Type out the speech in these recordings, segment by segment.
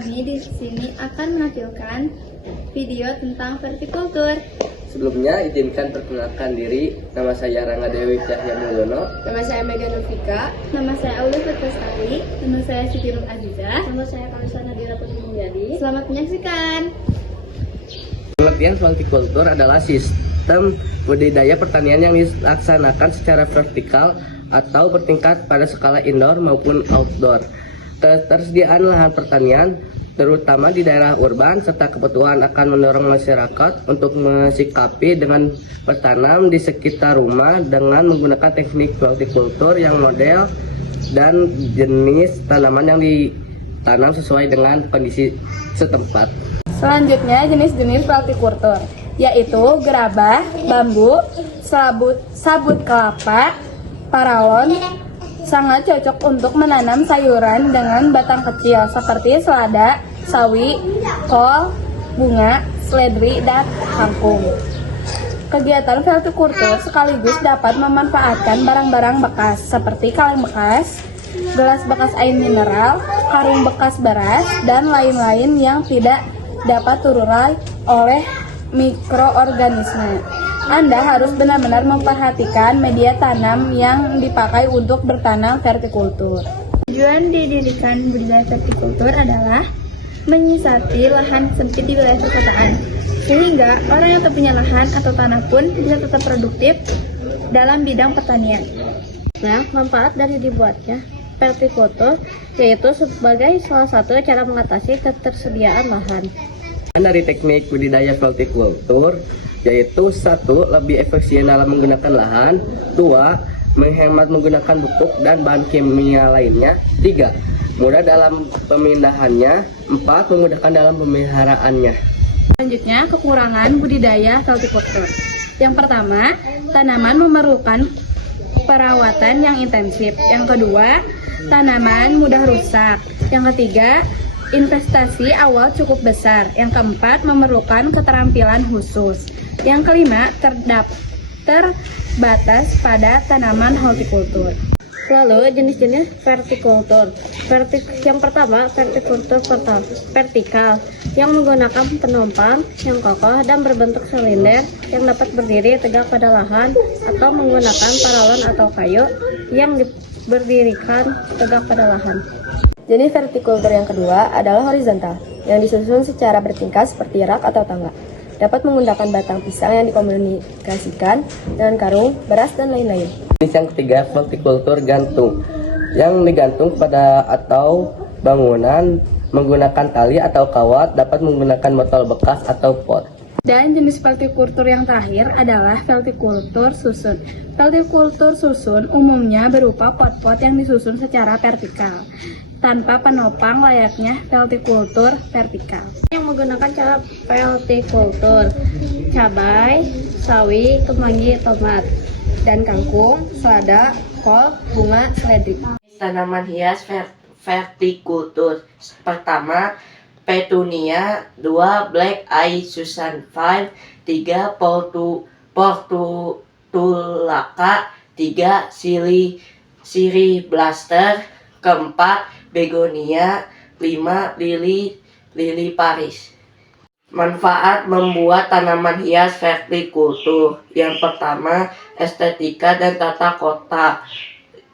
kami di sini akan menampilkan video tentang vertikultur. Sebelumnya, izinkan perkenalkan diri. Nama saya Rangga Dewi Cahya Mulyono. Nama saya Mega Novika. Nama saya Aulus Pertastari. Nama saya Siti Nur Azizah. Nama saya Kalisa Nadira Putri Mulyadi. Selamat menyaksikan. Pengertian vertikultur adalah sistem budidaya pertanian yang dilaksanakan secara vertikal atau bertingkat pada skala indoor maupun outdoor. Ketersediaan lahan pertanian, terutama di daerah urban, serta kebutuhan akan mendorong masyarakat untuk mensikapi dengan bertanam di sekitar rumah dengan menggunakan teknik vertikultur yang model dan jenis tanaman yang ditanam sesuai dengan kondisi setempat. Selanjutnya jenis-jenis vertikultur, yaitu gerabah, bambu, sabut kelapa, paralon. Sangat cocok untuk menanam sayuran dengan batang kecil seperti selada, sawi, kol, bunga, seledri, dan kangkung. Kegiatan vertikultur sekaligus dapat memanfaatkan barang-barang bekas seperti kaleng bekas, gelas bekas air mineral, karung bekas beras, dan lain-lain yang tidak dapat terurai oleh mikroorganisme. Anda harus benar-benar memperhatikan media tanam yang dipakai untuk bertanam vertikultur. Tujuan didirikan budidaya vertikultur adalah menyiasati lahan sempit di wilayah perkotaan, sehingga orang yang tak punya lahan atau tanah pun bisa tetap produktif dalam bidang pertanian. Nah, manfaat dari dibuatnya vertikultur yaitu sebagai salah satu cara mengatasi ketersediaan lahan. Dari teknik budidaya vertikultur, yaitu 1. Lebih efisien dalam menggunakan lahan, 2. Menghemat menggunakan pupuk dan bahan kimia lainnya, 3. Mudah dalam pemindahannya, 4. Memudahkan dalam pemeliharaannya. Selanjutnya, kekurangan budidaya vertikultur. Yang pertama, tanaman memerlukan perawatan yang intensif. Yang kedua, tanaman mudah rusak. Yang ketiga, investasi awal cukup besar. Yang keempat, memerlukan keterampilan khusus. Yang kelima, terbatas pada tanaman hortikultur. Lalu jenis-jenis vertikultur. Yang pertama, vertikultur vertikal yang menggunakan penopang yang kokoh dan berbentuk silinder yang dapat berdiri tegak pada lahan, atau menggunakan paralon atau kayu yang berdirikan tegak pada lahan. Jenis vertikultur yang kedua adalah horizontal yang disusun secara bertingkat seperti rak atau tangga. Dapat menggunakan batang pisang yang dikomunikasikan dengan karung, beras, dan lain-lain. Jenis yang ketiga, vertikultur gantung, yang digantung pada atau bangunan menggunakan tali atau kawat, dapat menggunakan botol bekas atau pot. Dan jenis vertikultur yang terakhir adalah vertikultur susun. Vertikultur susun umumnya berupa pot-pot yang disusun secara vertikal, tanpa penopang layaknya vertikultur vertikal. Yang menggunakan cara vertikultur, cabai, sawi, kemangi, tomat, dan kangkung, selada, kol, bunga, seledri. Tanaman hias vertikultur. Pertama, petunia, 2. Black eye Susan 5, 3. Portulaca, 3. Siri blaster, keempat, begonia, 5. Lili Paris. Manfaat membuat tanaman hias vertikultur. Yang pertama, estetika dan tata kota.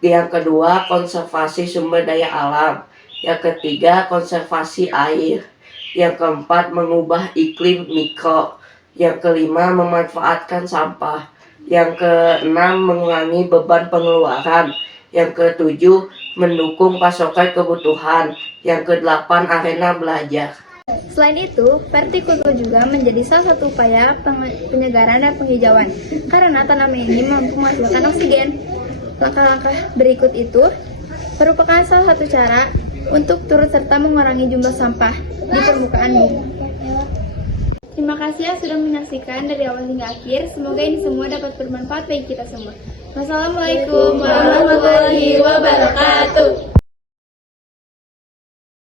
Yang kedua, konservasi sumber daya alam. Yang ketiga, konservasi air. Yang keempat, mengubah iklim mikro. Yang kelima, memanfaatkan sampah. Yang keenam, mengurangi beban pengeluaran. Yang ketujuh, mendukung pasokan kebutuhan. Yang kedelapan, arena belajar. Selain itu, vertikultur juga menjadi salah satu upaya penyegaran dan penghijauan karena tanaman ini mampu menghasilkan oksigen. Langkah-langkah berikut itu merupakan salah satu cara untuk turut serta mengurangi jumlah sampah di permukaan bumi. Terima kasih yang sudah menyaksikan dari awal hingga akhir. Semoga ini semua dapat bermanfaat bagi kita semua. Wassalamualaikum warahmatullahi wabarakatuh.